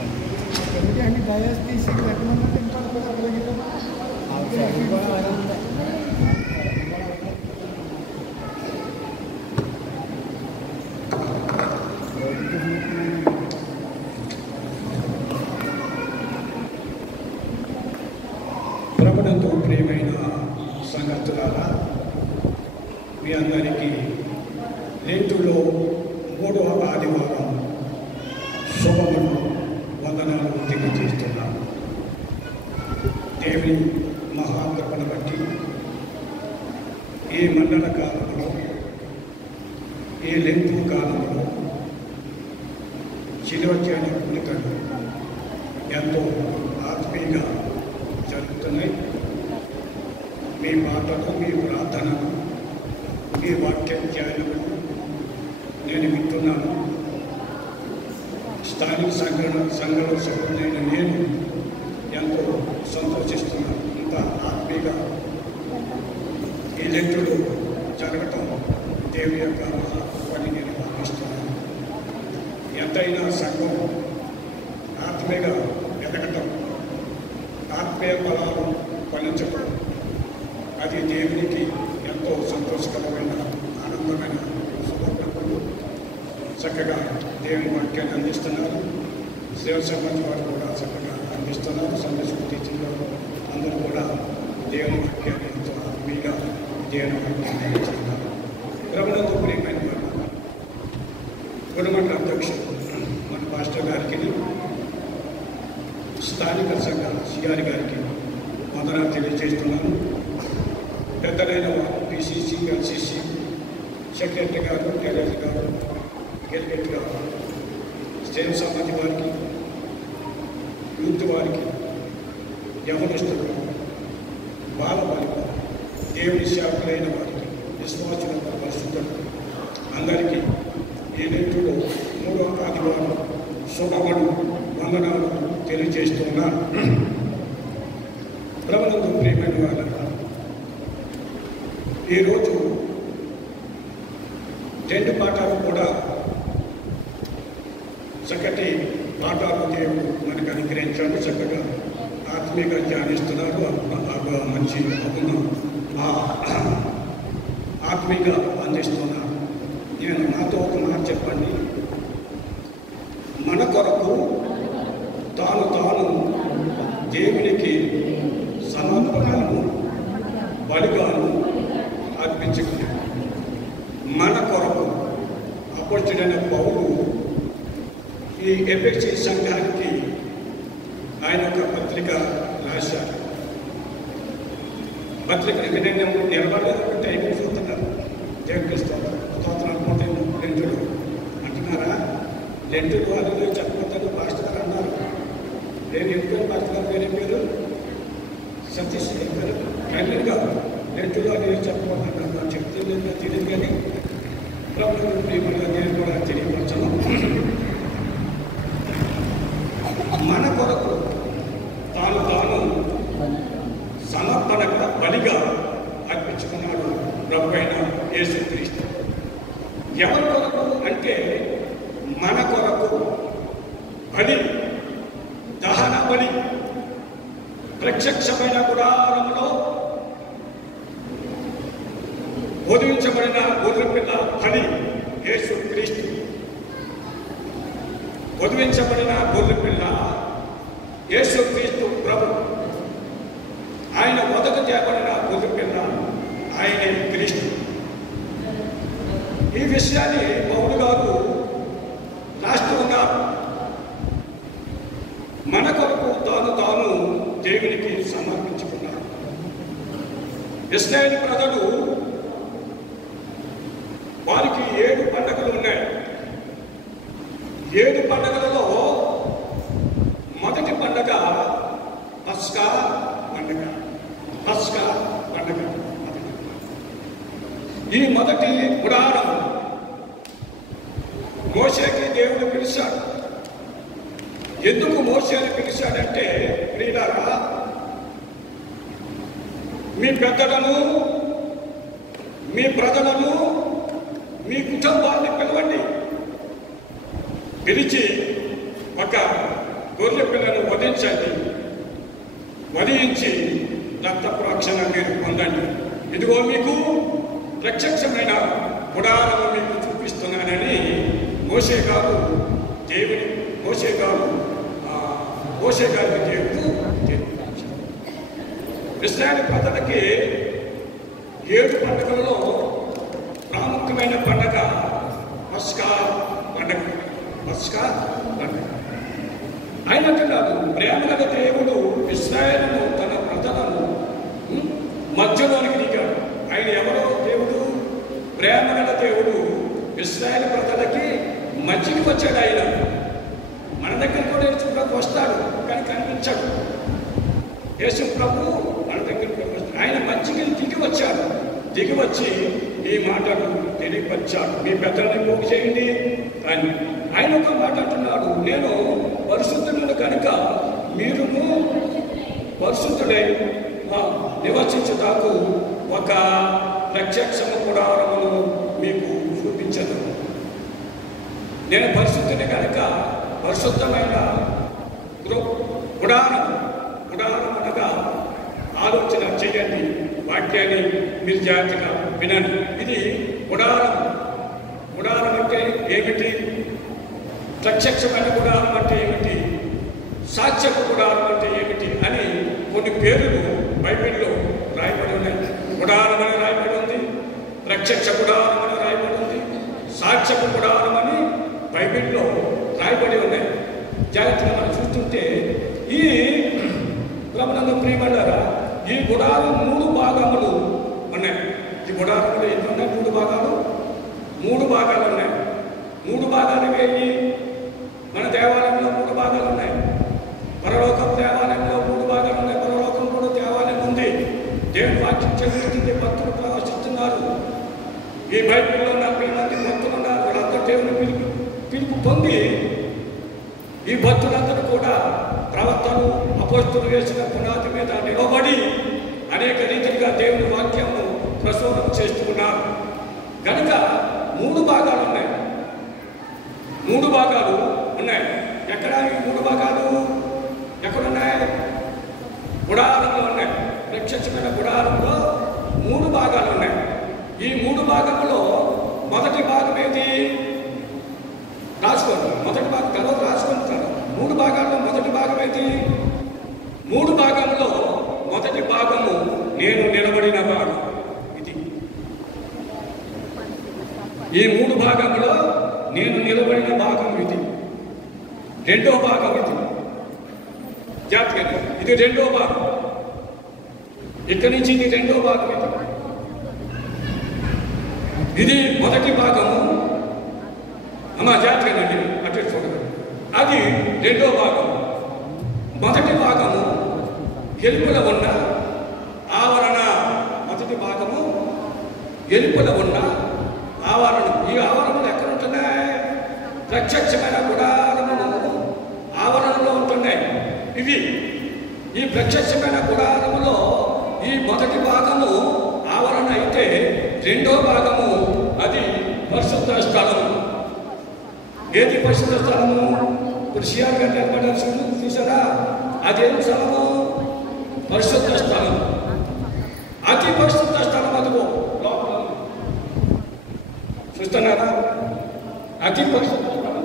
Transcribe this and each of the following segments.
అన్ని డయాస్ తీసి పెట్టమన్నా తింటారు కూడా ప్రభునందు ప్రియమైన సంగతులారా, మీ అందరికీ లెంటులో 3వ ఆదివారం శుభములు వందనాలు తెలియజేస్తున్నాను. దేవుని మహాకృపను బట్టి ఈ మండల కాలంలో, ఈ లెంటు కాలంలో శిలువ చేయని పుణ్యతలు ఎంతో ఆత్మీయంగా జరుగుతున్నాయి. మీ మాటలు, మీ ప్రార్థనలు, మీ వాక్య ధ్యానము నేను వింటున్నాను. స్థానిక సంఘంలో సభ్యులైన నేను ఎంతో సంతోషిస్తున్నాను. ఇంత ఆత్మీయంగా ఈ లెంటులు జరగటం దేవుని యొక్క పని నేను భావిస్తున్నాను. ఎంతైనా సంఘం ఆత్మీయంగా ఎదగటం, ఆత్మీయ బలాలు ఫలించడం, అది దేవునికి ఎంతో సంతోషకరమైన ఆనందమైన శుభప్రభులు. చక్కగా దేవుని వాక్యాన్ని అందిస్తున్నారు. సేవ సమాజం వారు కూడా చక్కగా అందిస్తున్నారు. సందేశం టీచింగ్లో అందరూ కూడా దేవుని వాక్యాన్ని ఎంతో ఆత్మీయంగా దేవుని వాక్యాన్ని అందిస్తున్నారు. ప్రభునందు ప్రియమైన వారు, గుణమండల అధ్యక్షుడు మన పాస్టర్ గారికి, స్థానిక సంఘ సిఆర్ గారికి వందనాలు తెలియజేస్తున్నాను. పెద్దలైన వారు పిసిసి, ఎల్సిసి సెక్రటరీ గారు, టెలర్ గారు, గెలిగెట్ గారు, సేవ సమాజం వారికి, యూత్ వారికి, యవనస్తులు, బాలబాలిక, దేవుని సేవకులైన వారికి, విశ్వాసుల పరిశుద్ధులు అందరికీ ఈ లెంటులో 3వ ఆదివారం శుభములు వందనాలు తెలియజేస్తున్నాను. ప్రభునందు ప్రియమైన వారు, ఈరోజు 2 పాఠాలు కూడా చక్కటి పాఠాలు దేవుడు మనకు అనుగ్రహించాడు. చక్కగా ఆత్మీయంగా ధ్యానిస్తున్నారు. మంచి ఆత్మీయంగా అందిస్తున్నారు. నేను నాతో ఒక మాట చెప్పండి. మన కొరకు తాను దేవునికి సమర్పణను బలిగాను అర్పించుకున్నాడు. మన కొరకు అపోస్తలుడైన పౌలు ఈ ఎఫెసీ సంఘానికి ఆయన ఒక పత్రిక రాశారు. పత్రిక నిలబడలేదు, టైం చూస్తున్నారు. దేవునికి స్తోత్రం అనుకుంటే లెంటులు అంటున్నారా? లెంటులు వాళ్ళు చెప్పబోతారు. పాస్టర్ గారు అన్నారు. నేను ఎందుకు పాస్టర్ గారు వేరే పేరు సతీష్ గారు ట్రైలర్ గారు లెంటులు అనేది చెప్పబోతున్నాను. నాకు చెప్తే తెలియదు కానీ ప్రభుత్వం ప్రేమగా నేను కూడా తెలియపరచను. మన కొరకు తాను సమర్పణగా బలిగా అర్పించుకున్నాడు ప్రభు అయిన యేసుక్రీస్తు. ఎవరి కొరకు అంటే మన కొరకు బలి, దహన బలి, ప్రత్యక్షమైన గుడారంలో బోధించబడిన గొర్రెపిల్ల బలి యేసుక్రీస్తు. బోధించబడిన గొర్రెపిల్ల యేసుక్రీస్తు ప్రభు. ఆయన మొదట చేయబడిన గొర్రెపిల్ల ఆయనే క్రీస్తు. ఈ విషయాన్ని పౌలు గారు రాస్తూ ఉన్నారు. మన కొరకు తాను దేవునికి సమర్పించుకున్నారు. ఇశ్రాయేలు ప్రజలు వారికి 7 పండుగలు ఉన్నాయి. 7 పండుగలలో మొదటి పండుగ పస్కా పండుగ. ఈ మొదటి గుడారం మోషేకి దేవుడు పిలిచాడు. ఎందుకు మోషేని పిలిచాడంటే, ప్రియులారా, మీ పెద్దలను, మీ ప్రజలను, మీ కుటుంబాన్ని పిలవండి. పిలిచి ఒక గొర్రె పిల్లను వధించండి, వధించి రక్తప్రోక్షణ మీరు పొందండి. ఇదిగో మీకు ప్రత్యక్షమైన గుడారము మీకు చూపిస్తున్నానని మోషే గారికి దేవుడు ఇశ్రాయేలు ప్రజలకి 7 పండుగలలో ప్రాముఖ్యమైన పండుగ పస్కా పండుగ. అయినట్టున్నాడు ప్రేమగల దేవుడు ఇశ్రాయేలును తన ప్రజలను మధ్యలోనికి దిగాడు. ఆయన ఎవరో దేవుడు? ప్రేమగల దేవుడు ఇశ్రాయేలు ప్రజలకి మధ్యకి వచ్చాడు. ఆయన మన దగ్గర కూడా యేసుప్రభు వస్తాడు, కానీ కనిపించాడు. యేసు ప్రభు మన దగ్గరికి వస్తాడు. ఆయన మధ్యకి దిగి వచ్చాడు. దిగి వచ్చి ఈ మాటను తెలియపరిచాడు. మీ పెద్దల్ని పోగు చేయండి అని. ఆయన ఒక మాట అంటున్నాడు, నేను పరిశుద్ధులను కనుక మీరును పరిశుద్ధుడై నివసించుటకు ఒక ప్రత్యక్షమ గుడారమును మీకు చూపించదు. నేను పరిశుద్ధుని కనుక పరిశుద్ధమైన గుడారం అనగా ఆలోచన చేయండి, వాక్యాన్ని మీరు జాగ్రత్తగా వినండి. ఇది గుడారం అంటే ఏమిటి? ప్రత్యక్షమైన గుడారం అంటే ఏమిటి? సాక్ష్యపు గుడారం అంటే ఏమిటి అని కొన్ని పేర్లు బైబిల్లో రాయబడి ఉన్నాయి. గుడారం అని రాయబడి ఉంది, ప్రత్యక్ష గుడారం అని రాయబడి ఉంది, సాక్ష్యపు గుడారం అని బైబిల్లో రాయబడి ఉన్నాయి. జాగ్రత్తగా మనం చూస్తుంటే ఈ ప్రభునందు ప్రియమన్నారా, ఈ గుడారం 3 భాగములు ఉన్నాయి. ఈ గుడారంలో ఎన్ని ఉన్నాయి? 3 భాగాలు. 3 భాగాలు ఉన్నాయి. 3 భాగాలు వేయి. మన దేవాలయంలో 3 భాగాలు ఉన్నాయి. పరలోకం దేవాలయంలో 3 భాగాలు ఉన్నాయి. పరలోకం కూడా దేవాలయం ఉంది. దేవుని వాక్యం చదువుతుంది, భక్తులు ప్రవేశిస్తున్నారు. ఈ బైబిల్లో 40 మంది భక్తులు ఉన్నారు. వాళ్ళంతా దేవుని పిలుపు పొంది ఈ భక్తులందరూ కూడా ప్రవక్తలు అపోస్తలులు వేసిన పునాది మీద నిలబడి అనేక రీతిగా దేవుని వాక్యము ప్రసూనం చేస్తున్నారు. కనుక 3 భాగాలు ఉన్నాయి. 3 భాగాలు ఉన్నాయి. ఎక్కడ ఈ 3 భాగాలు ఎక్కడున్నాయి? గుడారంలో ఉన్నాయి. ప్రత్యక్షమైన గుడారంలో 3 భాగాలు ఉన్నాయి. ఈ 3 భాగంలో మొదటి భాగం ఏది? రాసుకోండి. మొదటి భాగం తర్వాత రాసుకుంటారు. 3 భాగాల్లో మొదటి భాగం ఏది? 3 భాగంలో మొదటి భాగము నేను నిలబడిన భాగం ఇది. ఈ 3 భాగంలో నేను నిలబడిన భాగం ఇది. 2వ భాగం ఇది. జాగ్రత్తగా, ఇది 2వ భాగం. ఇక్కడి నుంచి ఇది 2వ భాగం ఇది. ఇది మొదటి భాగము. అమ్మా జాగ్రత్తగానండి, అటు చూడండి. అది 2వ భాగం. మొదటి భాగము ఎలుపుల ఉన్న ఆవరణ. మొదటి భాగము ఎలుపుల ఉన్న ఆవరణ. ఈ ఆవరణలు ఎక్కడ ఉంటున్నాయి? ప్రత్యక్షమైన గుడారములు ఆవరణలో ఉంటున్నాయి. ఇవి ఈ ప్రత్యక్షమైన గుడారములో ఈ మొదటి భాగము ఆవరణ అయితే 2వ భాగము అది పరిశుద్ధ స్థలము. ఏది పరిశుద్ధ స్థలము? ఇప్పుడు సిఆర్ గారు ఏర్పడాల్సి చూసారా? అదేం స్థలము? పరిశుద్ధ స్థలం. అతి పరిశుద్ధ స్థలం అదిగో లోపల చూస్తున్నారా? అతి పరిశుద్ధ స్థలం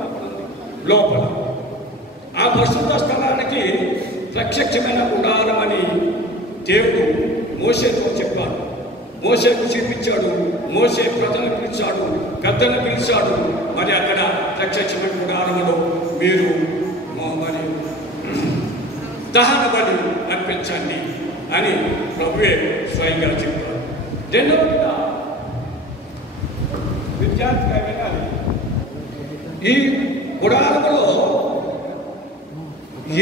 లోపల. ఆ పరిశుద్ధ స్థలానికి ప్రత్యక్షమైన గుడారం అని దేవుడు మోషేతో చెప్పాడు. మోషేకు చూపించాడు. మోషే ప్రజలను పిలిచాడు, పెద్దలను పిలిచాడు. మరి అక్కడ ప్రత్యక్షమైన గుడారములో మీరు మరి దహన బలి అర్పించండి అని ప్రభువే స్వయంగా చెప్పాడు. 2వదిగా విద్యార్థిగా వినాలి. ఈ గుడారములో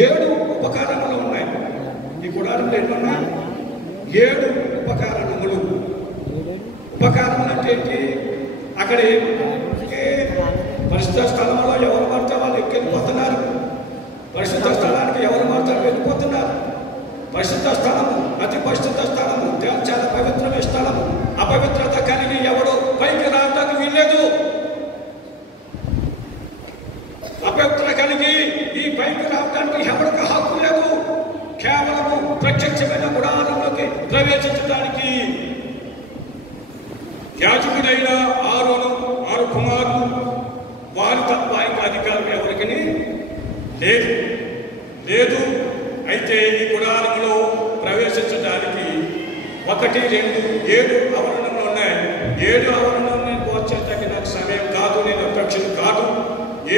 7 ఉపకరణములు ఉన్నాయి. ఈ గుడారంలో ఎన్ని ఉన్నాయి? 7 ఉపకరణములు. ఉపకరణములు అంటే ఏంటి? అక్కడ పరిశుద్ధ స్థలంలో ఎవరు పడితే వాళ్ళు ఎక్కిపోతున్నారు. పరిశుద్ధ స్థలానికి ఎవరు మాత్రం వెళ్ళిపోతున్నారు. పరిశుద్ధ స్థలము అతి పరిశుద్ధ స్థలము, చాలా పవిత్రమైన స్థలము. అపవిత్రత కలిగి ఎవడు పైకి రావడానికి వీల్లేదు. అపవిత్రత కలిగి ఈ పైకి రావడానికి ప్రవేశించడానికి ఎవరికి హక్కు లేదు. కేవలము ప్రత్యక్షమైన గుడారంలోకి ప్రవేశించడానికి యాజకుడైన ఆరోను 6 కుమారులు వారి తప్ప ఇంకా అధికారం ఎవరికి లేదు. అయితే ఈ గుడారంలో ప్రవేశించడానికి 1, 2, 7 ఆవరణలు ఉన్నాయి. 7 ఆవరణలు నేను పోర్చేటానికి నాకు సమయం కాదు, నేను అధ్యక్షుడు కాదు.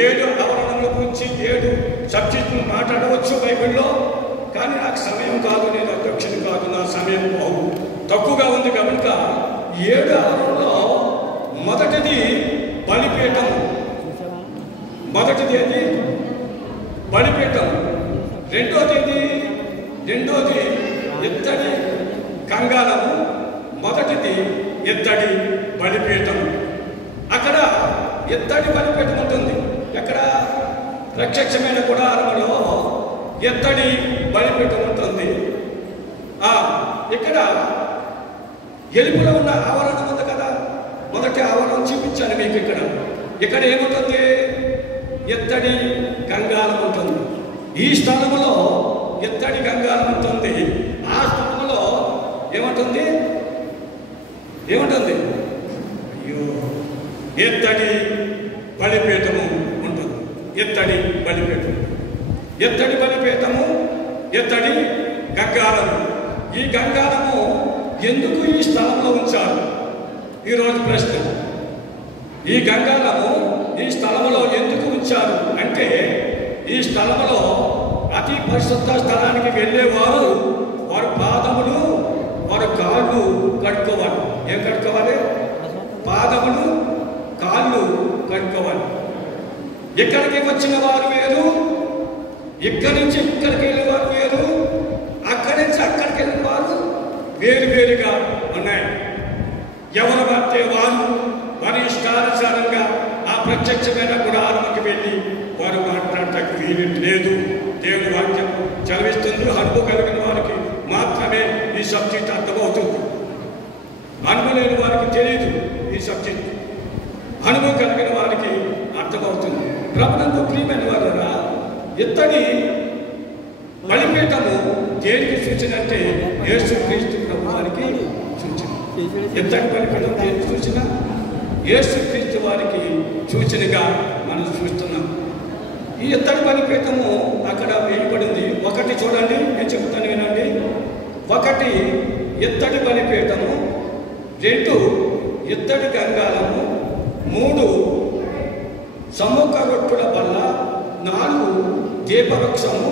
7 ఆవరణల గురించి 7 సబ్జెక్టులు మాట్లాడవచ్చు బైబిల్లో, కానీ నాకు సమయం కాదు, నేను అధ్యక్షుడు కాదు, నా సమయం తక్కువగా ఉంది. కనుక 7 ఆవరణలో మొదటిది బలిపీఠం. మొదటిది ఏది? బలిపీఠం. రెండోది ఇత్తడి కంగాలము. మొదటిది ఇత్తడి బలిపీఠం. అక్కడ ఇత్తడి బలిపీఠం ఉంటుంది. ఎక్కడ? ప్రత్యక్షమైన గుడారములో ఇత్తడి బలిపీఠం ఉంటుంది. ఇక్కడ ఎలుపులో ఉన్న ఆవరణం ఉంది కదా, మొదటి ఆవరణం చూపించాను మీకు. ఇక్కడ ఏముంటుంది? ఇత్తడి గంగాలం ఉంటుంది. ఈ స్థలంలో ఇత్తడి గంగాలం ఉంటుంది. ఆ స్థలంలో ఏముంటుంది? అయ్యో, ఇత్తడి బలిపీఠము ఉంటుంది. ఇత్తడి బలిపీఠము, ఇత్తడి గంగాలము. ఈ గంగాలము ఎందుకు ఈ స్థలంలో ఉంచారు? ఈరోజు ప్రశ్న. ఈ గంగాలము ఈ స్థలంలో ఎందుకు ఉంచారు అంటే, ఈ స్థలంలో అతి పరిశుద్ధ స్థలానికి వెళ్ళేవారు వారి పాదములు, వారి కాళ్ళు కడుక్కోవాలి. ఏం కడుక్కోవాలి? పాదములు, కాళ్ళు కడుక్కోవాలి. ఇక్కడికి వచ్చిన వారు వేరు, ఇక్కడి నుంచి ఇక్కడికి వెళ్ళే వారు వేరు, అక్కడి నుంచి అక్కడికి వెళ్ళిన వారు వేరువేరుగా ఉన్నాయి. ఎవరు పడితే వారు వారి ఇష్టానుసారంగా ఆ ప్రత్యక్షమైన గుడారంకి వెళ్ళి వారు మాట్లాడటానికి వీలు లేదు. దేవుని వాక్యం చదివిస్తుంది. అనుభవం కలిగిన వారికి మాత్రమే ఈ సబ్జెక్ట్ అర్థమవుతుంది. అనుభవం లేని వారికి తెలియదు ఈ సబ్జెక్ట్. అనుభవం కలిగిన వారికి అర్థమవుతుంది. ప్రభునందు ప్రియమైన వారురా, ఇత్తడి బలిపీఠము దేనికి సూచన అంటే యేసుక్రీస్తు ప్రభువారికి సూచన. ఇత్తడి బలిపీఠం దేనికి సూచన? యేసుక్రీస్తు వారికి సూచనగా మనం చూస్తున్నాం. ఈ ఇత్తడి బలిపీఠము అక్కడ వేయబడింది. 1 చూడండి, నేను చెప్తాను వినండి. 1 ఇత్తడి బలిపీఠము, 2 ఇత్తడి గంగాలము, 3 సముఖ రొట్టెల బల్ల, 4 దీపవృక్షము,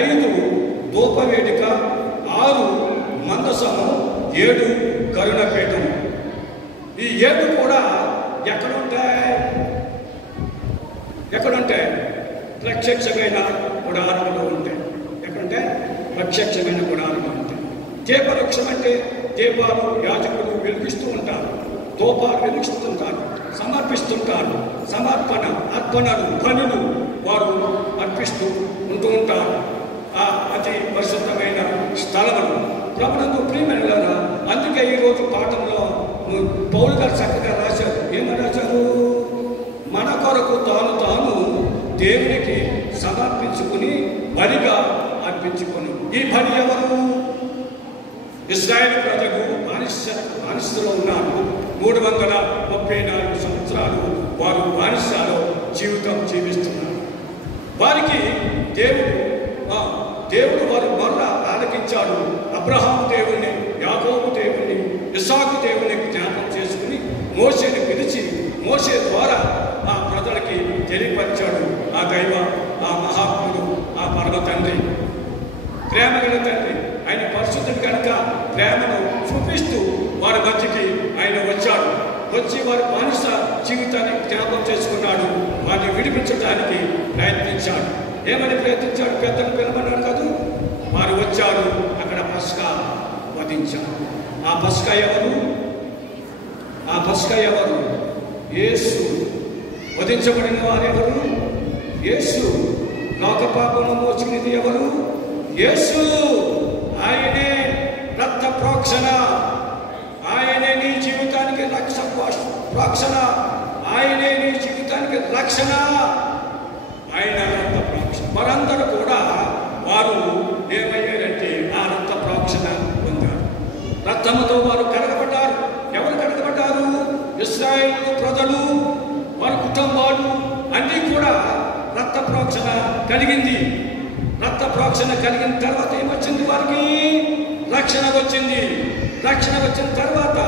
5 ధూపవేదిక, 6 మందసము, 7 కరుణపీఠము. ఈ 7 కూడా ఎక్కడుంటాయి? ప్రత్యక్షమైన గుడారంలో ఉంటాయి. ఎక్కడుంటే? ప్రత్యక్షమైన గుడారంలో ఉంటాయి. దీపవృక్షం అంటే దీపాలు యాజకులు వెలిగిస్తూ ఉంటారు, ధూపాలు వెలిగిస్తుంటారు, సమర్పిస్తుంటారు. అర్పణలు, పనులు వారు అర్పిస్తూ ఉంటూ ఉంటారు. అతి పరిశుద్ధమైన స్థలములు. ప్రభునందు ప్రియమైనలారా, అందుకే ఈరోజు పాఠంలో పౌలు గారు చక్కగా రాశారు. ఏమని రాశారు? మన కొరకు తాను దేవునికి సమర్పించుకుని బలిగా అర్పించుకొని. ఈ బలి ఎవరు? ఇశ్రాయేలు ప్రజలు బానిసలో ఉన్నారు. 334 సంవత్సరాలు వారు బానిసలో జీవితం జీవిస్తున్నారు. వారికి దేవుడు వారి మొర్ర ఆలకించాడు. అబ్రహాము దేవుని, యాకోబు దేవుని, ఇస్సాకు దేవుని జ్ఞాపకం చేసుకుని మోషేని పిలిచి మోషే ద్వారా ఆ ప్రజలకి తెలియపరిచాడు. ఆ దైవ, ఆ మహాత్ముడు, ఆ పరమ తండ్రి, ప్రేమగల తండ్రి. ఆయన పరిశుద్ధుడు కనుక ప్రేమను చూపిస్తూ వారి మధ్యకి ఆయన వచ్చాడు. వచ్చి వారి బానిస జీవితాన్ని జ్ఞాపకం చేసుకున్నాడు. వారిని విడిపించడానికి ప్రయత్నించాడు. ఏమని ప్రయత్నించాడు? పెద్దలు పిలవన్నాడు కాదు. వారు వచ్చారు, అక్కడ పస్కా వధించారు. ఆ పస్కా ఎవరు? యేసు. వధించబడిన వారు ఎవరు? యేసు. లోక పాపము మోచినది ఎవరు? యేసు. ఆయనే రక్త ప్రోక్షణ, ఆయనే నీ జీవితానికి ప్రోక్షణ, ఆయనే నీ జీవితానికి రక్షణ. ఆయన రక్త ప్రోక్షణ. మనందరూ కూడా ప్రోక్షణ కలిగింది. రక్త ప్రోక్షణ కలిగిన తర్వాత ఏమొచ్చింది? వారికి రక్షణ వచ్చింది. రక్షణ వచ్చిన తర్వాత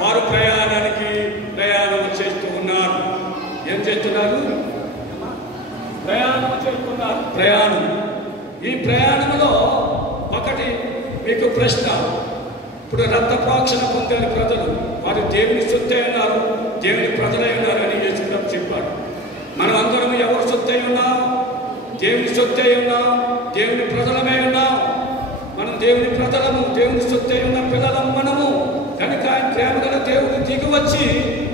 వారు ప్రయాణం చేస్తూ ఉన్నారు. ఏం చేస్తున్నారు? ప్రయాణం చేస్తున్నారు. ఈ ప్రయాణంలో ఒకటి మీకు ప్రశ్న. ఇప్పుడు రక్త ప్రోక్షణ పొందారు ప్రజలు, వారు దేవుని సొత్తై ఉన్నారు, దేవుని ప్రజలై ఉన్నారు అని యేసుప్రభు చెప్పాడు. మనం అందరం ఎవరు సొత్తై ఉన్నాం? దేవుని సొత్తై ఉన్నాం, దేవుని ప్రజలమై ఉన్నాం. మనం దేవుని ప్రజలము, దేవుని సొత్తై ఉన్న పిల్లలము మనము. కనుక ప్రేమ గల దేవుడు దిగి వచ్చి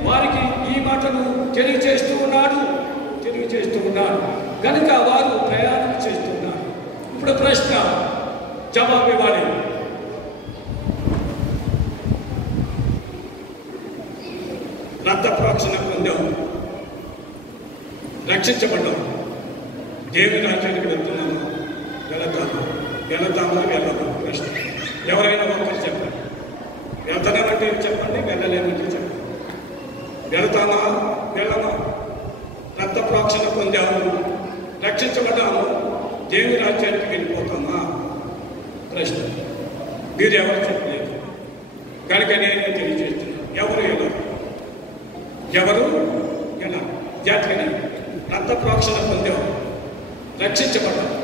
వారికి ఈ మాటలు తెలియజేస్తూ ఉన్నాడు. కనుక వారు ప్రయాణం చేస్తున్నారు. ఇప్పుడు ప్రశ్న జవాబు ఇవ్వాలి. రక్త ప్రోక్షణ పొందాం, రక్షించబడ్డాం, దేవుని రాజ్యానికి వెళ్తున్నాము. వెళతామా వెళ్ళము? ప్రశ్న. ఎవరైనా ఒకరు చెప్పండి. వెళ్తానేమంటే చెప్పండి, వెళ్ళలేమంటే చెప్పండి. వెళతామా వెళ్ళమా? రక్త ప్రోక్షణ పొందాము, రక్షించబడ్డాము, దేవుని రాజ్యానికి వెళ్ళిపోతామా? ప్రశ్న. మీరు ఎవరు చెప్పలేదు కనుక నేనే తెలియజేస్తున్నాను. ఎవరు ఎలా జాతిని రక్త ప్రోక్షణ పొందాము, రక్షించబడ్డాము,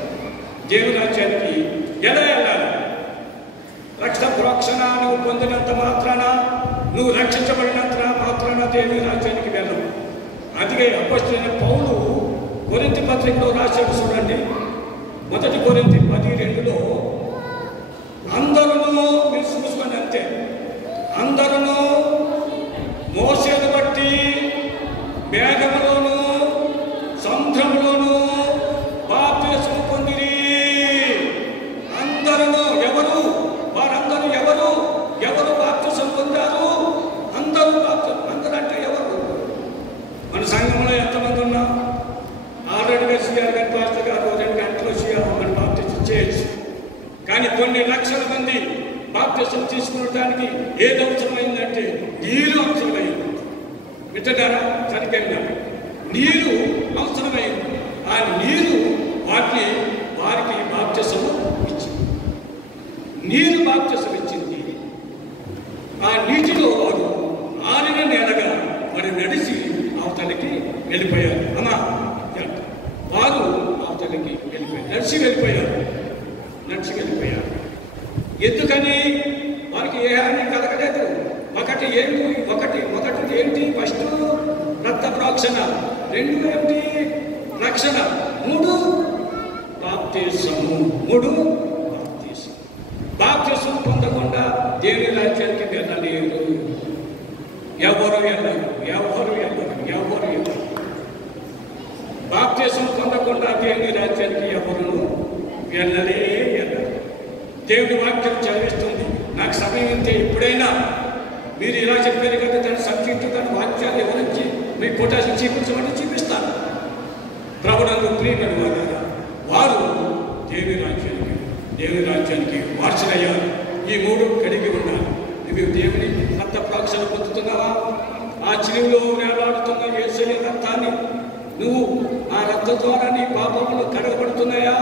దేవుని రాజ్యానికి ఎలా వెళ్ళాలి? రక్త ప్రోక్షణ నువ్వు పొందినంత మాత్రాన, నువ్వు రక్షించబడినంత మాత్రాన దేవుని రాజ్యానికి వెళ్ళవు. అందుకే అపోస్తలుడైన పౌలు కొరింథీ పత్రికలో రాశాడు చూడండి. 1 కొరింథీ 10:2 అందరూ, మీరు చూసుకొని అంతే, అందరూ మోసేను బట్టి మేఘములోను సముద్రములోను బాప్తిస్మము పొందిరి. అందరూ ఎవరు? వారందరూ ఎవరు బాప్తిస్మము పొందారు? అందరూ అంటే ఎవరు? మన సంఘంలో ఎంతమంది ఉన్నాం? ఆల్రెడీగా సిఆర్ గారి పాస్టర్ గారు 2 గంటలు సిఆర్ అని బాప్తిస్మం చేయొచ్చు. కానీ కొన్ని లక్షల మంది బాప్తిస్మం తీసుకునడానికి ఏది అవసరమైందంటే నీరు అవసరమైంది. వింటున్నారా? సరిగ్గా నీరు అవసరమైంది. ఆ నీరు వారికి బాప్తిస్మం ఇచ్చింది. నీరు బాప్తిస్మం ఇచ్చింది. ఆ నీటిలో వారు ఆరిన నేలగా మరి నడిచి అవతలికి వెళ్ళిపోయారు. అమ్మా, వారు అవతలికి నడిచి వెళ్ళిపోయారు. ఎందుకని? వారికి ఏ హాని కలగలేదు. ఒకటి ఏంటి? ఫస్ట్ రక్త ప్రోక్షణ, 2 ఏంటి? రక్షణ, 3 బాప్తిస్మము. బాప్తిస్మం పొందకుండా దేవుని రాజ్యానికి వెళ్ళలేరు. ఎవరు బాప్తిస్మం పొందకుండా దేవుని రాజ్యానికి ఎవరు వెళ్ళరు. దేవుని వాక్యం చదివిస్తుంది. నాకు సమయం ఉంటే ఇప్పుడైనా మీరు ఇలా చెప్పారు కదా, దాని సబ్జెక్టు, దాని వాక్యాలు ఎవరించి మీ పొటాషియం చూపించమంటే చూపిస్తాను. ప్రభునందు ప్రియులైన వారు, వారు దేవుని రాజ్యానికి వారసులయ్యారు. ఈ 3 కలిగి ఉన్నారు. నువ్వు దేవుని రక్త ప్రోక్షణ పొందుతున్నావా? ఆ చిలువలో వేలాడుతున్న యేసయ్య రక్తాన్ని, నువ్వు ఆ రక్తం ద్వారా నీ పాపములు కడగబడుతున్నాయా?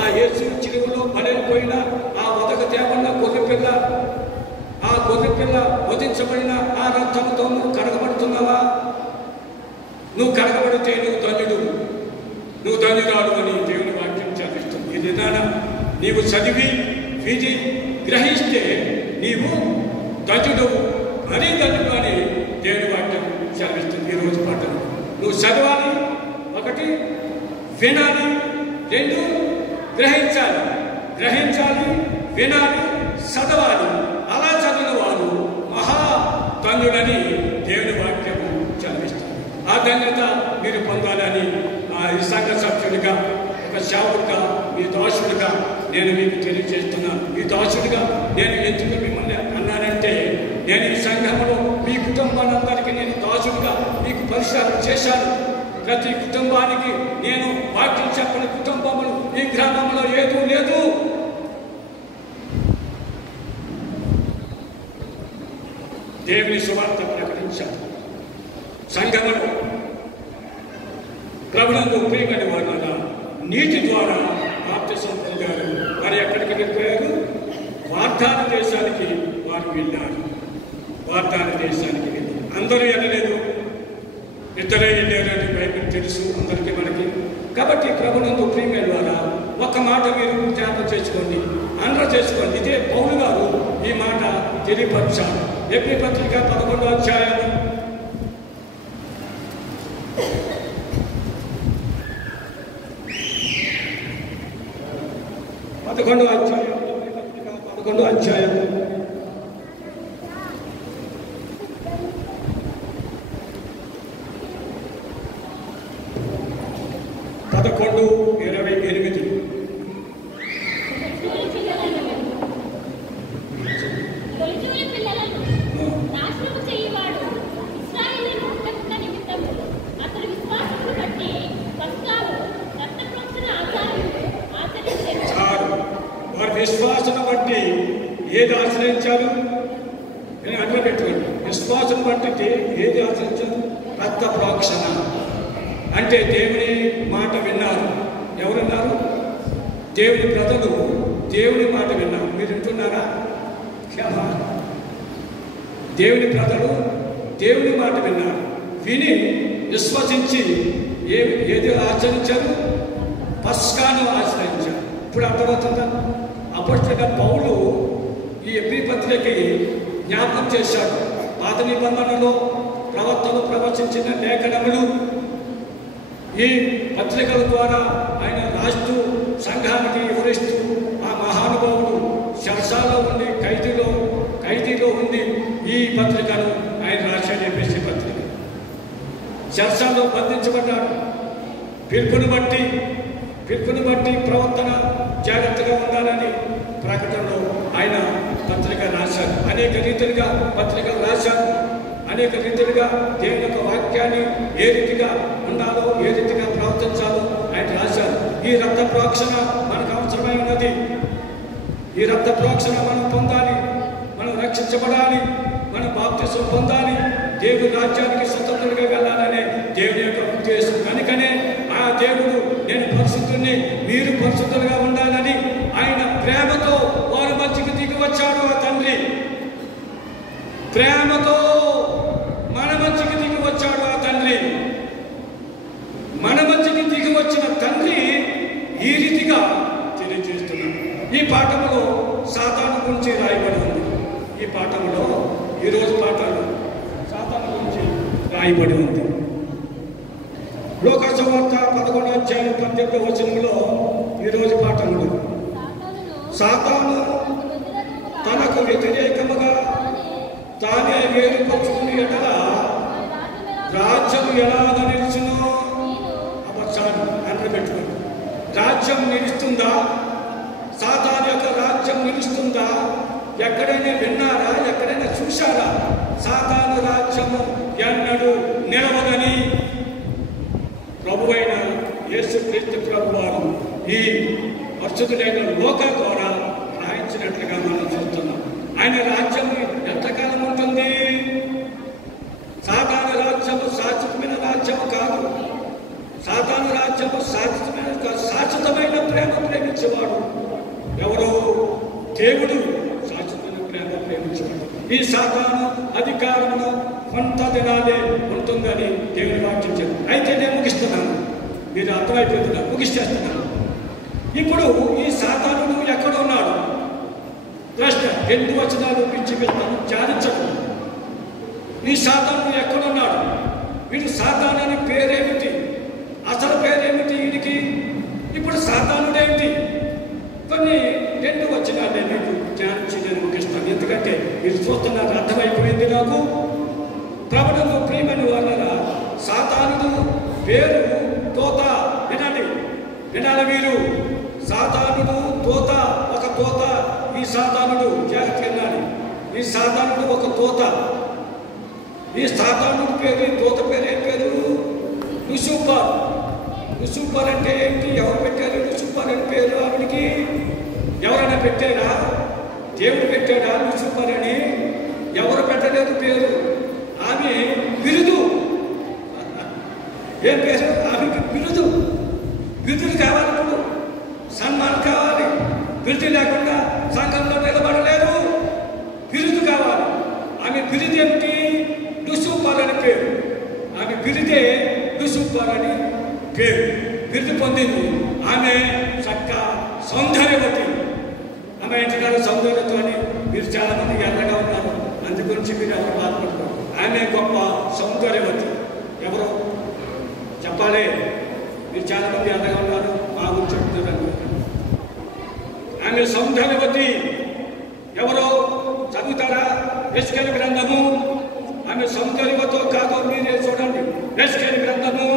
ఆ యేసు చిలువలో పడైపోయిన ఆ వదక తేవన్న గొర్రెపిల్ల, ఆ గొర్రెపిల్ల వధించబడిన ఆ రక్తంతో నువ్వు కడగబడుతున్నావా? నువ్వు కడగబడితే నువ్వు ధన్యురాలు అని దేవుని వాక్యం చదివిస్తుంది. ఇది నీవు చదివి విధి గ్రహిస్తే నీవు ధన్యుడు, మరీ ధన్యుడు అని దేవుని వాక్యం చదివిస్తుంది. ఈరోజు పాటలు నువ్వు చదవాలి, 1 వినాలి, 2 గ్రహించాలి, వినాలి, చదవాలి. అలా చదివిన వాడు మహా ధన్యుడని దేవుని వాక్యం చదివిస్తుంది. ఆ ధన్యత మీరు పొందాలని ఈ సంఘ సభ్యుడిగా, ఒక సేవకుడిగా, మీ దాసుడిగా నేను మీకు తెలియజేస్తున్నాను. ఈ దాసుడిగా నేను ఎందుకు మిమ్మల్ని అన్నానంటే, నేను ఈ సంఘంలో మీ కుటుంబాలందరికీ నేను దాసుడిగా మీకు పరిష్కారం చేశాను. ప్రతి కుటుంబానికి నేను వాక్యం చెప్పని కుటుంబములు ఈ గ్రామంలో ఏదూ లేదు. దేవుని సువార్త ప్రకటించాను. సంఘములో ప్రభునందు ప్రియమైన వాళ్ళ నీటి ద్వారా బాప్తిసం పొందారు. మరి ఎక్కడికి వెళ్ళిపోయారు? వాగ్దాన దేశానికి వారు వెళ్ళారు. వాగ్దాన దేశానికి వెళ్ళారు. అందరూ వెళ్ళలేదు, ఇద్దరే వెళ్ళారని బైబిల్ తెలుసు అందరికీ, మనకి. కాబట్టి ప్రభునందు ప్రియమైన వాళ్ళ ఒక మాట మీరు జ్ఞాపకం చేసుకోండి, ఆంధ్ర చేసుకోండి. ఇదే పౌలు గారు ఈ మాట తెలియపరిచారు. ఎబ్రీ పత్రిక 11వ అధ్యాయం 11వ అధ్యాయం 11:28. వారి విశ్వాసం బట్టి ఏది ఆశ్రయించారు? నేను అట్లా పెట్టుకోండి. విశ్వాసం బట్టి ఏది ఆశ్రయించారు? రక్త ప్రోక్షణ. అంటే దేవుని మాట విన్నారు. ఎవరున్నారు? దేవుని ప్రజలు దేవుని మాట విన్నారు. మీరు వింటున్నారా? దేవుని ప్రజలు దేవుని మాట విన్నారు. విని విశ్వసించి ఏది ఆచరించారు? పస్కాను ఆశ్రయించారు. ఇప్పుడు అర్థమవుతుందా? అపొస్తలుడైన పౌలు ఈ ఎబ్రీ పత్రికకి జ్ఞాపకం చేశాడు. పాత నిబంధనలో ప్రవక్తలు ప్రవచించిన లేఖనములు ఈ పత్రికల ద్వారా ఆయన రాస్తూ సంఘానికి వివరిస్తూ, ఆ మహానుభావుడు శర్సాలో ఉండి ఖైదీలో ఉండి ఈ పత్రికను ఆయన రాశాడు. ఎఫెసీ పత్రిక శర్సాలో బంధించబడ్డాడు. పిలుపుని బట్టి ప్రవర్తన జాగ్రత్తగా ఉండాలని ప్రకటనలో ఆయన పత్రిక రాశారు. అనేక రీతిలుగా పత్రికలు రాశారు. అనేక రీతిలుగా దేవుని యొక్క వాక్యాన్ని ఏ రీతిగా ఉండాలో, ఏ రీతిగా ప్రవర్తించాలో ఆయన రాశారు. ఈ రక్త ప్రోక్షణ మనకు అవసరమై ఉన్నది. ఈ రక్త ప్రోక్షణ మనం పొందాలి, మనం రక్షించబడాలి, మనం బాప్తిసం పొందాలి, దేవుని రాజ్యానికి స్వతంత్రులుగా వెళ్ళాలనే దేవుని యొక్క ఉద్దేశం. కనుకనే ఆ దేవుడు నేను పరిశుద్ధుని, మీరు పరిశుద్ధులుగా ఉండాలని ఆయన ప్రేమతో వారి మధ్యకి దిగి వచ్చాడు. ఆ తండ్రి ప్రేమతో మన మధ్యకి దిగి వచ్చాడు. ఆ తండ్రి మన మధ్యకి దిగి వచ్చిన తండ్రి ఈ రీతిగా తెలియజేస్తున్నాడు. ఈ పాఠములో సాతాను గురించి రాయబడి ఉంది. ఈ పాఠములో ఈరోజు పాఠాలు సాతాను గురించి రాయబడి ఉంది. లోక సువార్త 11వ అధ్యాయం 18వ వచనంలో ఈరోజు పాఠములు సాతాను తనకు వ్యతిరేకముగా తానే వేరుపరుచుకుని ఎడల రాజ్యం ఎలాగ నిలుచునో అపచారం అని పెట్టుకోండి. రాజ్యం నిలుస్తుందా? సాతాను యొక్క రాజ్యం నిలుస్తుందా? ఎక్కడైనా విన్నారా? ఎక్కడైనా చూశారా? సాతాను రాజ్యము ఎన్నడూ నిలవదని ప్రభువైన యేసుక్రీస్తు ప్రభువారు ఈ పరిశుద్ధుడైన లోక ద్వారా రాయించినట్లుగా మనం చూస్తున్నాం. ఆయన రాజ్యం ఎంతకాలం ఉంటుంది? సాతాను రాజ్యము శాశ్వతమైన రాజ్యము కాదు. సాతాను రాజ్యము శాశ్వతమైన ప్రేమ ప్రేమించేవాడు ఎవరు? దేవుడు శాశ్వతమైన ప్రేమ ప్రేమించేవాడు. ఈ సాతాను అధికారంలో కొంత దినాలే ఉంటుందని దేవుని వాక్యం చెప్పారు. అయితే నేను ముగిస్తున్నాను, మీరు అర్థమైపోతున్నారు, ముగిస్తేస్తున్నాను. ఇప్పుడు ఈ సాతాను ఎక్కడ ఉన్నాడు? ప్రశ్న. 2 వచనాలు పిచ్చిపిస్తాను, ధ్యానించదు. ఈ సాతాను ఎక్కడున్నాడు? వీడు సాతాను అని పేరేమిటి? అసలు పేరేమిటి వీడికి? ఇప్పుడు సాతానుడేమిటి? కొన్ని 2 వచనాలే మీకు ధ్యానించి నేను ముగిస్తాను. ఎందుకంటే మీరు చూస్తున్నారు, అర్థమైపోయింది నాకు. ప్రభువుకు ప్రియమైన వాళ్ళ సాతానుడు పేరు తోత. వినాలి మీరు. సాతానుడు తోత, ఒక తోత. ఈ సాతానుడు జాగ్రత్త వినాలి. ఈ సాతానుడు ఒక తోత. ఈ సాతానుడు పేరు, ఈ తోత పేరు ఏం పేరు? లూసిఫర్. లూసిఫర్ అంటే ఏంటి? ఎవరు పెట్టారు లూసిఫర్ అని పేరు? ఆవిడికి ఎవరైనా పెట్టారా? దేవుడు పెట్టాడా లూసిఫర్ అని? ఎవరు పెట్టలేదు పేరు. ఆమె బిరుదు. ఏం పేరు? ఆమెకి బిరుదు. బిరుదులు కావాలి, ఇప్పుడు సన్మానం కావాలి. బిరుదు లేకుండా సంఘంలో నిలబడలేదు. బిరుదు కావాలి. ఆమె బిరుదు ఏమిటి? లుసూపర్ అని పేరు. ఆమె బిరుదే లుసూపర్ అని పేరు. బిరుదు పొందింది. ఆమె చక్క సౌందర్యవతి. ఆమె ఇంటికాడ సౌందర్యతో అని మీరు చాలా మంది ఎర్రగా ఉన్నారు, అందు గురించి మీరు ఎవరు బాధపడతారు. ఆమె గొప్ప సౌందర్యవతి. ఎవరు చెప్పాలి? మీరు చాలా మంది ఎర్రగా ఉన్నారు, మా గురించి చెప్తున్నారు. ఆమె సౌందర్యవతి. ఎవరో చదువుతారా? ఎస్కేల్ గ్రంథము. ఆమె సౌందర్యవతో కాదు, మీరే చూడండి. ఎస్కేల్ గ్రంథము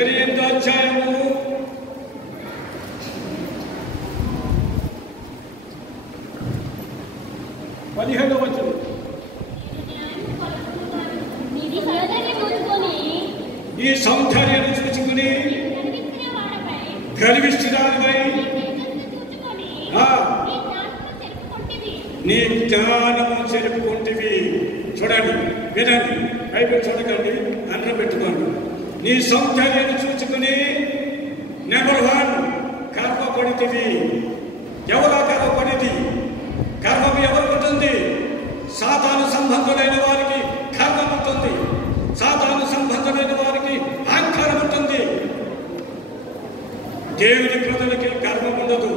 28వ అధ్యాయము 17వ వచనం. ఈ సౌందర్యాన్ని చూసుకుని గర్విష్ఠురాలివై నీ జ్ఞానము చెరుపుకుంటివి. చూడండి, వినండి, బైబిల్ చూడకండి, అన్నం పెట్టుకోండి. నీ సౌందర్యాన్ని చూసుకుని నెంబర్ 1 గర్వపడితివి. ఎవరా గర్వపడిది? గర్వం ఎవరు ఉంటుంది? సాతాను సంబంధులైన వారికి గర్వం ఉంటుంది. సాతాను సంబంధమైన వారికి అహంకారం ఉంటుంది. దేవుని ప్రజలకి గర్వం ఉండదు.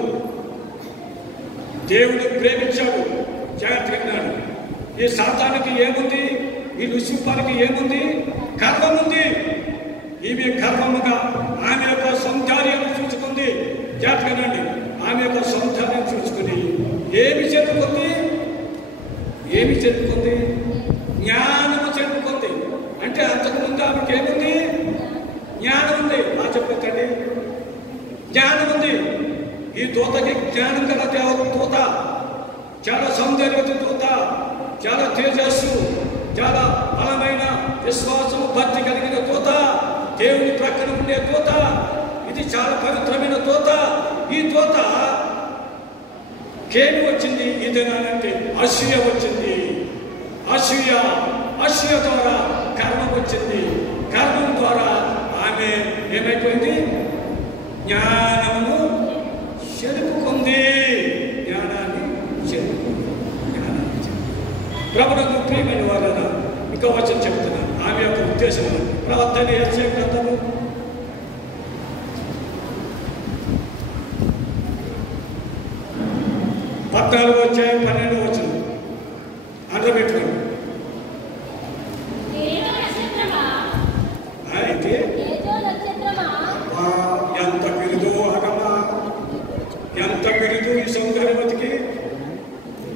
దేవుడు ప్రేమించాడు, జాగ్రత్తగా. ఈ సాతానికి ఏముంది? ఈ లుసిఫర్కి ఏముంది? గర్వం ఉంది. ఈమె గర్వముగా ఆమె యొక్క సౌందర్యాన్ని చూసుకుంది. జాగ్రత్తగా. ఆమె యొక్క సౌందర్యం చూసుకుని ఏమి చెప్పుకుంది? ఏమి చెప్పుకుంది? జ్ఞానము చెప్పుకుంది. అంటే అంతకుముందు ఆమెకి ఏముంది? జ్ఞానం ఉంది. మా చెప్పండి, జ్ఞానం ఉంది. ఈ దూతకి జ్ఞానం గల దేవుడు దూత, చాలా సౌందర్యత దూత, చాలా తేజస్సు, చాలా బలమైన విశ్వాసము, భక్తి కలిగిన దూత, దేవుని ప్రక్కన ఉండే దూత. ఇది చాలా పవిత్రమైన దూత. ఈ దూత కేమి వచ్చింది ఈ దినాలంటే? అసూయ వచ్చింది. అసూయ ద్వారా గర్వం వచ్చింది. గర్వం ద్వారా ఆమె ఏమైపోయింది? జ్ఞానమును చెరుపుకుంది. జ్ఞానాన్ని చెరుపుకుంది. ప్రభువుకు ప్రియమైన వారన్నా, ఇంకా వచ్చి చెప్తున్నాను. ఆమె యొక్క ఉద్దేశం ప్రవర్తన యెషయా గ్రంథము 14వ అధ్యాయం 12వ వచనం. అందరూ పెట్టుకోండి. అయితే ఎంత బిరుదు అగమా, ఎంత బిరుదు ఈ సౌందర్యవతికి.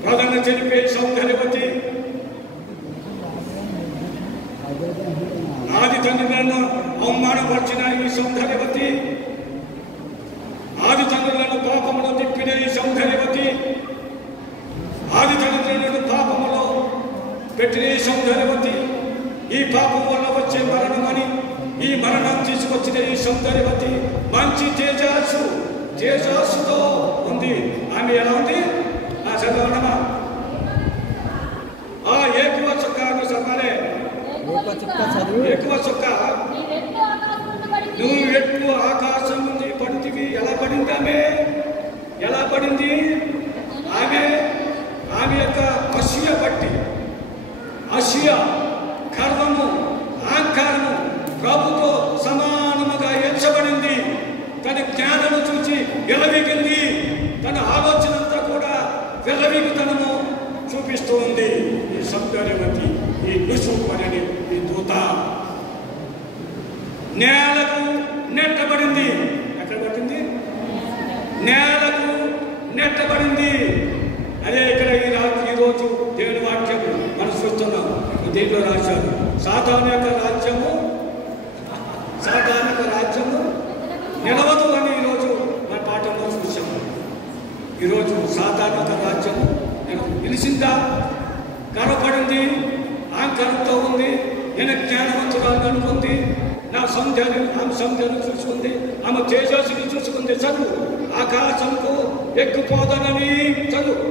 ప్రధాన చెరిపే సౌందర్యవతి. ఆది తండ్రులను అవమానపరిచిన ఈ సౌందర్యవతి, ఆది తండ్రులను పాపములో తిప్పిన ఈ సౌందర్యవతి, ఆది తండ్రులను పాపములో పెట్టిన ఈ సౌందర్యవతి, ఈ పాపం వల్ల వచ్చే మరణమని ఈ మరణం తీసుకొచ్చిన ఈ సౌందర్యవతి మంచి తేజస్సుతో ఉంది. ఆమె ఎలా ఉంది? ఆ చదవనమా? ఎక్కువ చుక్క చదవాలి. ఎక్కువ చుక్క. నువ్వు ఎక్కువ ఆకాశం నుండి పడుతుంది. ఎలా పడింది ఆమె? ఎలా పడింది ఆమె? ఆమె యొక్క అసూయ బట్టి, అసూయ, గర్వము, అహంకారము ప్రభుతో సమానముగా ఎంచబడింది. తన జ్ఞానము చూచి విలవిగింది. తన ఆలోచన అంతా కూడా విలవిగితనము చూపిస్తూ ఉంది. ఈ సౌందర్యవతి, ఈ లుసిఫర్ ఈ దూత నేలకు నెట్టబడింది. ఎక్కడ పట్టింది? నేలకు నెట్టబడింది. అదే ఇక్కడ ఈరోజు దేవుని వాక్యం మనం చూస్తున్నాం. దీంట్లో రాశారు సాతాను యొక్క రాజ్యము నిలవదు అని ఈరోజు మన పాఠంలో చూసాము. ఈరోజు సాతాను యొక్క రాజ్యము నిలిచిందా? గర్వపడింది, అహంకారంతో ఉంది. నేను జ్ఞానవంతురాలు అనుకుంది. నా ఆమె సౌందర్యం చూసుకుంది, ఆమె తేజస్సుని చూసుకుంది. చదువు, ఆకాశంకు ఎక్కిపోదనని చదువు.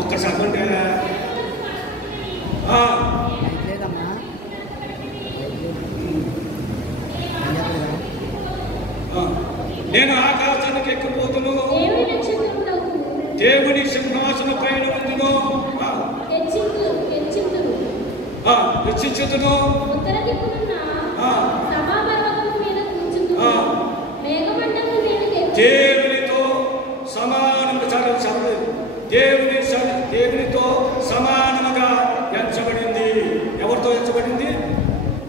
ఒక్కసారి నేను ఆకాశానికి ఎక్కబోతును, దేవుని సింహాసన పైన ఉందును, హెచ్చించుదును, దేవునితో సమానంగా దేవునితో సమానముగా ఎంచబడింది. ఎవరితో ఎంచబడింది?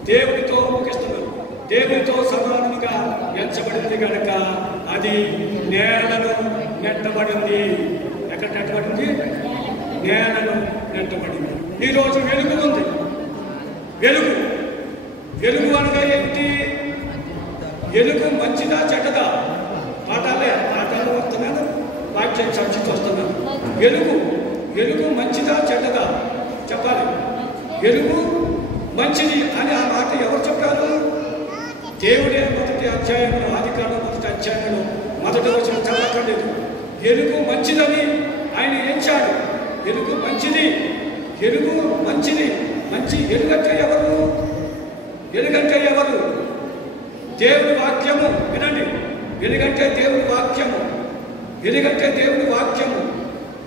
దేవునితో ముగిస్తున్నారు. దేవునితో సమానముగా ఎంచబడింది కనుక అది నేలను నెట్టబడింది. ఎక్కడ నెట్టబడింది? నేలను నెట్టబడింది. ఈరోజు వెలుగు ఉంది. వెలుగు వెలుగు అనగా ఏమిటి? వెలుగు మంచిదా చెడ్డదా? పాఠాలు వస్తున్నాను, వాక్యం చర్చకు వస్తున్నాను. వెలుగు మంచిదా చెడ్డదా చెప్పాలి. వెలుగు మంచిది అని ఆ మాట ఎవరు చెప్పారు? దేవుడే మొదటి అధ్యాయంలో, ఆదికాండం మొదటి అధ్యాయంలో మొదటి వచనం చదవక్కర్లేదు. వెలుగు మంచిదని ఆయన ఎంచాడు. వెలుగు మంచిది, వెలుగు మంచిది. మంచి వెలుగంటే ఎవరు? వెలుగంటే ఎవరు? దేవుని వాక్యము. వినండి, వెలుగంటే దేవుని వాక్యము. వెలుగంటే దేవుని వాక్యము.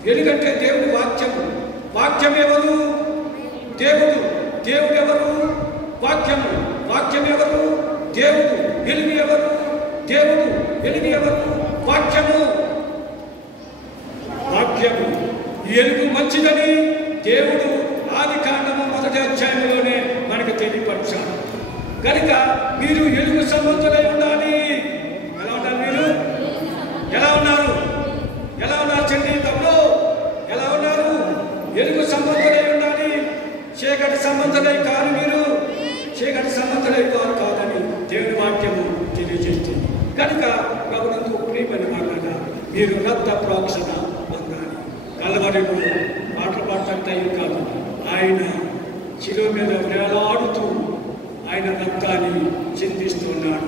వెలుగంటే దేవుని వాక్యము. వాక్యం ఎవరు? దేవుడు. దేవుడు ఎవరు? వాక్యము. వాక్యం ఎవరు? దేవుడు. వెలుగు ఎవరు? దేవుడు. వెలుగు ఎవరు? వాక్యము. వాక్యము. వెలుగు మంచిదని దేవుడు ఆదికాండము మొదటి అధ్యాయంలోనే మనకు తెలియపరిచాడు. కనుక మీరు వెలుగు సంబంధులై ఉండాలి. ఎలా ఉండాలి? మీరు ఎలా ఉన్నారు? ఎలా ఉన్నారు చెల్లి, తమ్ముడు? ఎలా ఉన్నారు? వెలుగు సంబంధులై ఉండాలి. చీకటి సంబంధులై కాదు. మీరు చీకటి సంబంధులై వారు కాదని దేవుని వాక్యము తెలియజేస్తుంది. కనుక ప్రభునందు ప్రియమైన వారులారా, మీరు రక్త ప్రోక్షణ పొందాలి. కలవరిలో పాటలు పాడటం కాదు, ఆయన శిలువ మీద వేలాడుతూ ఆయన రక్తాన్ని చిందిస్తున్నాడు.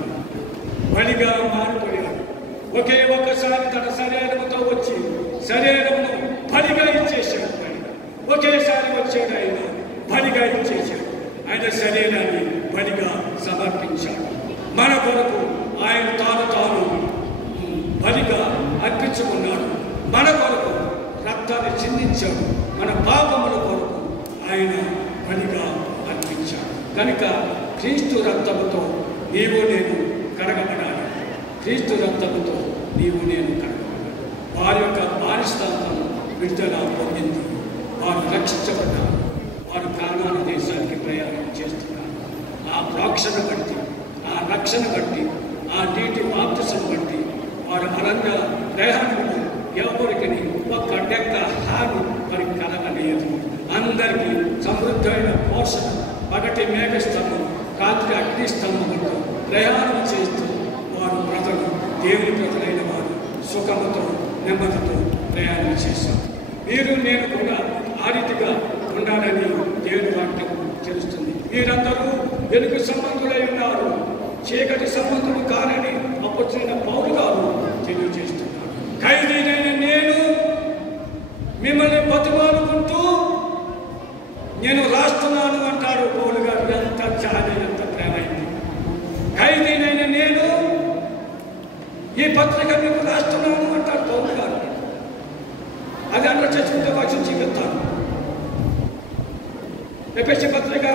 బలిగా మారిపోయాడు. ఒక్కసారి తన శరీరముతో వచ్చి శరీరమును బలిగా ఇచ్చేశాడు. ఒకేసారి వచ్చాడు ఆయన, బలిగా ఇచ్చేశాడు. ఆయన శరీరాన్ని బలిగా సమర్పించాడు. మన కొరకు ఆయన తాను బలిగా అర్పించుకున్నాడు. మన కొరకు రక్తాన్ని చిందించాడు. మన పాపముల కొరకు ఆయన బలిగా అర్పించాడు. కనుక క్రీస్తు రక్తముతో నీవు నేను కడగబడాలి. క్రీస్తు రక్తముతో నీవు నేను కడగబడాలి. వారి యొక్క బానిసత్వం విడుదల పొందింది. వారు రక్షించబడ్డారు. వారు కానాను దేశానికి ప్రయాణం చేస్తున్నారు. ఆ ప్రోక్షణ బట్టి, ఆ రక్షణ బట్టి, ఆ నీటి బాప్తిసం బట్టి వారు అరణ్య ప్రయాణంలో ఎవరికి ఒక్క డెక్క హాని మరి కలగలేదు. అందరికీ సమృద్ధమైన పోషణ, పగటి మేఘస్తంభం, రాత్రి అగ్నిస్తంభంతో ప్రయాణం చేస్తూ వారు ప్రజలు, దేవుని ప్రజలైన వారు సుఖముతో నెమ్మదితో ప్రయాణం చేశారు. మీరు నేను కూడా ఆ రీతిగా ఉండాలని దేవుని వాక్యం తెలుస్తుంది. మీరందరూ వెలుగు సంబంధులై ఉన్నారు, చీకటి సంబంధులు కారని అప్పొచ్చిన పౌలు గారు తెలియజేస్తున్నారు. ఖైదీనైన నేను మిమ్మల్ని బతిమాలుకుంటూ నేను రాస్తున్నాను అంటారు పౌలు గారు. ఎంత చాలా ఎంత ప్రేమైంది. ఖైదీనైన నేను ఈ పత్రిక మీకు రాస్తున్నాను అంటారు పౌలు గారు. అది అందరూ చేసుకుంటే వాక్యం చూపిస్తాను. ఎఫెసీ పత్రిక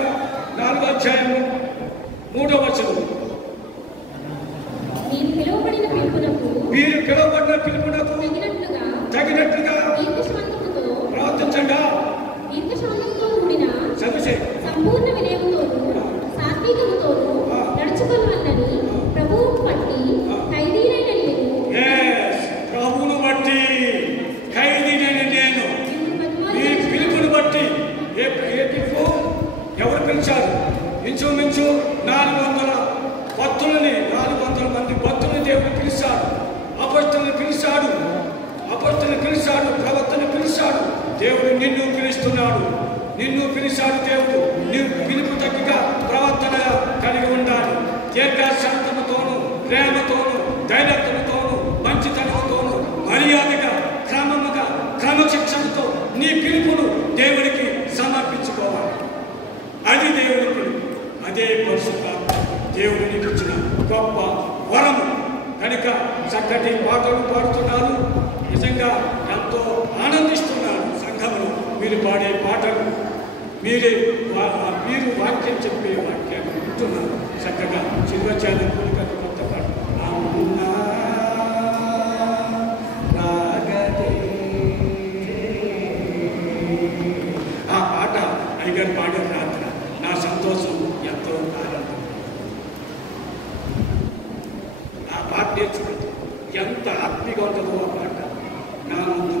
4వ అధ్యాయము 3వ వచనం. మీరు పిలువబడిన పిలుపునకు తగినట్లుగా ప్రవర్తించండి. సంపూర్ణ వినయముతోను సాత్వికముతోను నడుచుకోవాలని ప్రభువు బట్టి ఖైదీనైన ప్రభువును బట్టి ఖైదీనైన నేను మీ పిలుపును బట్టి ఏ పిలుపు ఎవరు పిలిచారు? ఇంచుమించు 400 భక్తులని, 400 మంది భక్తులని దేవుడు పిలిచాడు. అపొస్తలుని పిలిచాడు, ప్రవక్తను పిలిచాడు. దేవుడు నిన్ను పిలుస్తున్నాడు. నిన్ను పిలిచాడు దేవుడు. నీవు పిలుపు తగ్గగా ప్రవర్తన కలిగి ఉండాలి. దీర్ఘశాంతముతోను, ప్రేమతోను, ధైర్యతతోను, మంచితనంతోను, మర్యాదగా, క్రమముగా, క్రమశిక్షణతో నీ పిలుపును దేవునికి సమర్పించుకోవాలి. అది దేవుని పిలుపు. అదే పరిశుద్ధాత్మ దేవుడు నీకు ఇచ్చిన గొప్ప వరము. కనుక చక్కటి పాటలు పాడుతున్నారు. నిజంగా ఎంతో ఆనందిస్తున్నారు. సంఘంలో మీరు పాడే పాటలు, మీరు వాక్యం చెప్పే వాక్యాన్ని వింటున్నారు. చక్కగా శిల్వచార్య కొత్త పాట ఆ పాట అయ్యగారు పాడే రాత్ర నా సంతోషం ఎంతో ఆనందం. ఆ పాట నేర్చుకుంది ఎంత ఆత్మీగా ఉంటుందో ఆ పాట. నా ముందు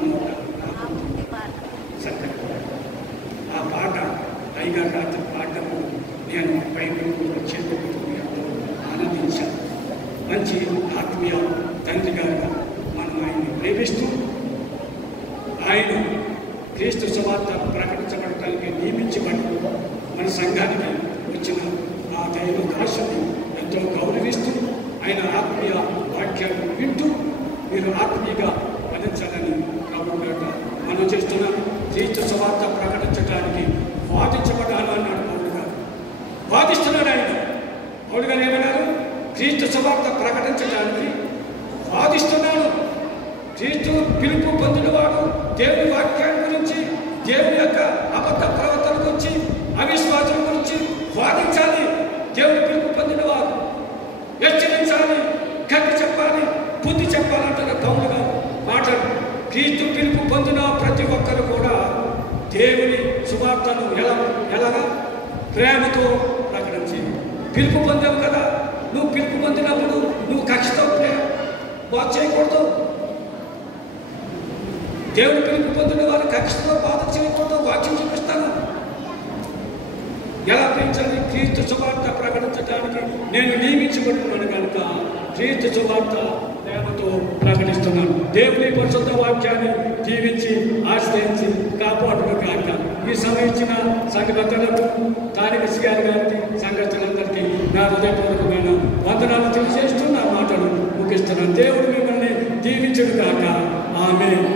చక్కగా ఆ పాట అయ్యగారు రాత్రి పాటకు నేను బైబిల్ చేతులకు ఎంతో ఆనందించాను. మంచి ఆత్మీయ తండ్రి గారుగా మనం ఆయన్ని ప్రేమిస్తూ ఆయన క్రీస్తు సువార్త ప్రకటించబడటానికి నియమించబడి మన సంఘానికి వచ్చిన ఆ దైవ దాసుని ఎంతో గౌరవిస్తూ ఆయన ఆత్మీయ వాక్యాలను వింటూ మీరు ఆత్మీయంగా పనించాలని ప్రభు గారు మనం చేస్తున్నాం. క్రీస్తు సువార్త ప్రకటించడానికి వాదించబడ్డాను అన్నాడు పౌలు గారు. వాదిస్తున్నాడు ఆయన. పౌలు గారు ఏమన్నారు? క్రీస్తు సువార్త ప్రకటించడానికి వాదిస్తున్నాడు. క్రీస్తు పిలుపు పొందినవాడు దేవుని వాక్యాన్ని గురించి, దేవుని యొక్క అబద్ధ ప్రవర్తన గురించి, అవిశ్వాసం గురించి వాదించాలి. దేవుని పిలుపు పొందినవాడు హెచ్చరించాలి, గట్టి చెప్పాలి, బుద్ధి చెప్పాలంటున్న పౌలు గారు మాటలు. క్రీస్తు పిలుపు పొందిన ప్రతి ఒక్కరు కూడా దేవుని సువార్తను ఎలాగా ప్రేమతో ప్రకటించి పిలుపు పొందావు కదా. నువ్వు పిలుపు పొందినప్పుడు నువ్వు కక్షతో బాధ చేయకూడదు. దేవుని పిలుపు పొందిన వారు కక్షతో బాధ చేయకూడదు. వాక్యం చూపిస్తాను ఎలా పెంచాలి. క్రీస్తు సువార్త ప్రకటించడానికి నేను నియమించబడుతున్నాను కనుక క్రీస్తు సువార్త ప్రేమతో ప్రకటిస్తున్నాను. దేవుని పరిశుద్ధ వాక్యాన్ని జీవించి ఆశ్రయించి కాపాడును కాక. ఈ సమయించిన సంఘ పెద్దలకు, స్థానిక సిఆర్ గారికి, సంఘస్థులందరికీ నా హృదయపూర్వకమైన వందనాలు తెలియజేస్తూ నా మాటలు ముగిస్తున్నాను. దేవుడు మిమ్మల్ని దీవించును కాక. ఆమేన్.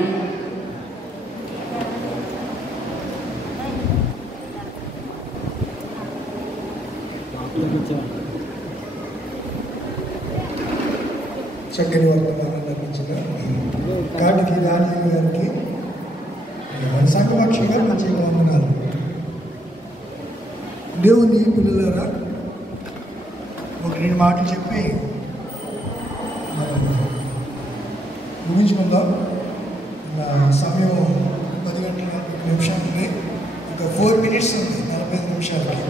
చక్కని వర్తమానాన్ని అందించిన కాటికి రాజీవ్ గారికి మన సంఘపక్షంగా మంచి వందనాలు. దేవుని పిల్లలారా, ఒక 2 మాటలు చెప్పి మనం ముగించుకుందాం. నా సమయం 10 గంటల 40 నిమిషాలు ఉంది. ఇంకా 4 minutes ఉంది 45 నిమిషాలకి.